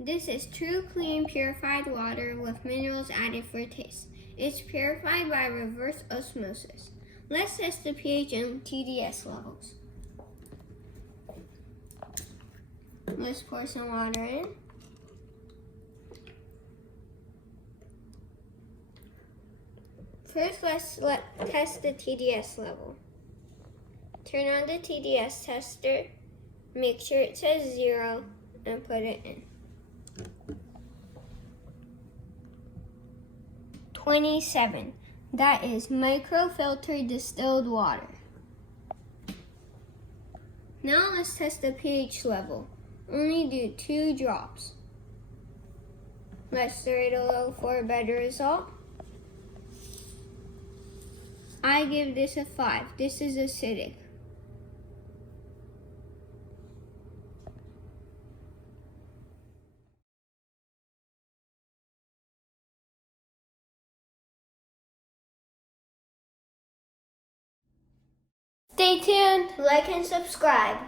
This is true clean purified water with minerals added for taste. It's purified by reverse osmosis. Let's test the pH and TDS levels. Let's pour some water in. First, let's test the TDS level. Turn on the TDS tester, make sure it says 0, and put it in. 27. That is microfiltered distilled water. Now let's test the pH level. Only do 2 drops. Let's stir it a little for a better result. I give this a 5. This is acidic. Stay tuned, like and subscribe.